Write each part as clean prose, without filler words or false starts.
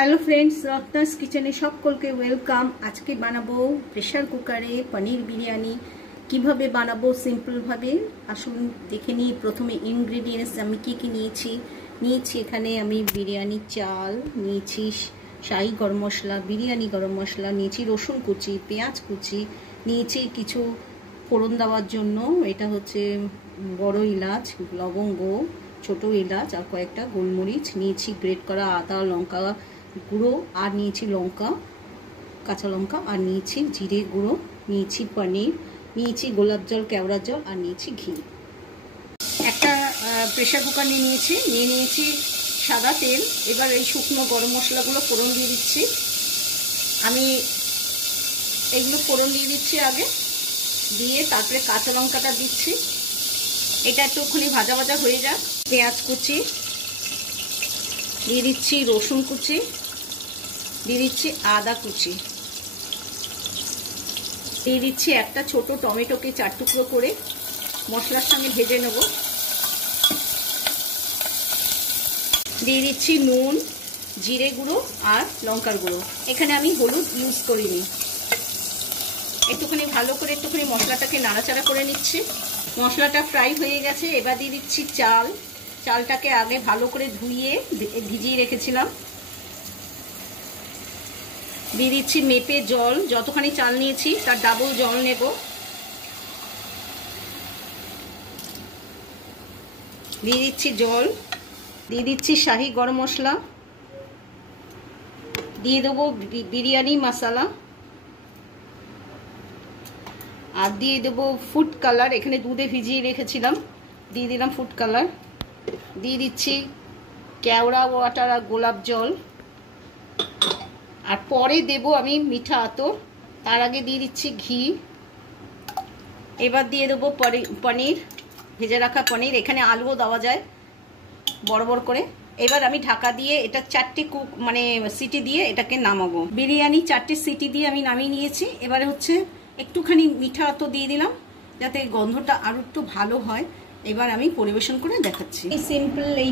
Hello friends, Ratna's কিচেনে সকলকে welcome. আজকে বানাবো প্রেশার কুকারে পনির বিরিয়ানি। কিভাবে বানাবো সিম্পলভাবে আসুন দেখে নিই। প্রথমে ইনগ্রেডিয়েন্টস আমি কি কি নিয়েছি এখানে আমি বিরিয়ানি চাল নিয়েছি, শাহি গরম মশলা, বিরিয়ানি গরম মশলা নিয়েছি, রসুন কুচি, পেঁয়াজ কুচি নিয়েছি, কিছু ফোড়ন দেওয়ার জন্য এটা হচ্ছে বড় এলাচ, লবঙ্গ, ছোট এলাচ আর কয়েকটা গোলমরিচ নিয়েছি, গ্রেট করা আদা লঙ্কা গুঁড়ো, আর নিয়েছি লঙ্কা, কাঁচা লঙ্কা, আর নিয়েছি জিরে গুঁড়ো, নিয়েছি পনির, নিয়েছি গোলাপ জল, কেওড়া জল, আর নিয়েছি ঘি। একটা প্রেশার কুকার নিয়েছি সাদা তেল। এবার এই শুকনো গরম মশলাগুলো ফোড়ন দিয়ে দিচ্ছি। আমি এইগুলো ফোড়ন দিয়ে দিচ্ছি আগে, দিয়ে তারপরে কাঁচা লঙ্কাটা দিচ্ছি। এটা একটুখানি ভাজা ভাজা হয়ে যাক। পেঁয়াজ কুচি দিয়ে দিচ্ছি, রসুন কুচি দিয়ে দিচ্ছি, আদা কুচি দিয়ে দিচ্ছি, একটা ছোট টমেটোকে 4 টুকরো করে মশলার সঙ্গে ভেজে নেব। দিয়ে দিচ্ছি নুন, জিরে গুঁড়ো আর লঙ্কার গুঁড়ো। এখানে আমি হলুদ ইউজ করিনি। একটুখানি ভালো করে একটুখানি মশলাটাকে নাড়াচাড়া করে নিচ্ছি। মশলাটা ফ্রাই হয়ে গেছে। এবার দিয়ে দিচ্ছি চালটাকে আগে ভালো করে ধুয়ে ভিজিয়ে রেখেছিলাম। দিয়ে দিচ্ছি মেপে জল, যতখানি চাল নিয়েছি তার ডাবল জল নেব। দিয়ে দিচ্ছি জল, দিয়ে দিচ্ছি শাহি গরম মশলা, দিয়ে দেবো বিরিয়ানি মশলা, আর দিয়ে দেবো ফুড কালার। এখানে দুধে ভিজিয়ে রেখেছিলাম, দিয়ে দিলাম ফুড কালার। দিয়ে দিচ্ছি কেওড়া ওয়াটার আর গোলাপ জল, আর পরে দেব আমি মিঠা আতর। তার আগে দিয়ে দিচ্ছি ঘি। এবার দিয়ে দেবো পনির, ভেজে রাখা পনির। এখানে আলুও দেওয়া যায় বড় বড় করে। এবার আমি ঢাকা দিয়ে এটা 4টে সিটি দিয়ে এটাকে নামাবো। বিরিয়ানি 4টে সিটি দিয়ে আমি নামিয়ে নিয়েছি। এবারে হচ্ছে একটুখানি মিঠা আতর দিয়ে দিলাম যাতে গন্ধটা আরও একটু ভালো হয়। এবার আমি পরিবেশন করে দেখাচ্ছি। এই সিম্পল এই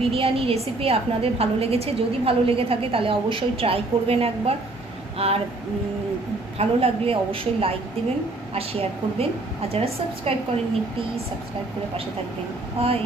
বিরিয়ানি রেসিপি আপনাদের ভালো লেগেছে, যদি ভালো লেগে থাকে তাহলে অবশ্যই ট্রাই করবেন একবার। আর ভালো লাগলে অবশ্যই লাইক দেবেন আর শেয়ার করবেন। আর যারা সাবস্ক্রাইব করেননি প্লিজ সাবস্ক্রাইব করে পাশে থাকবেন। বাই।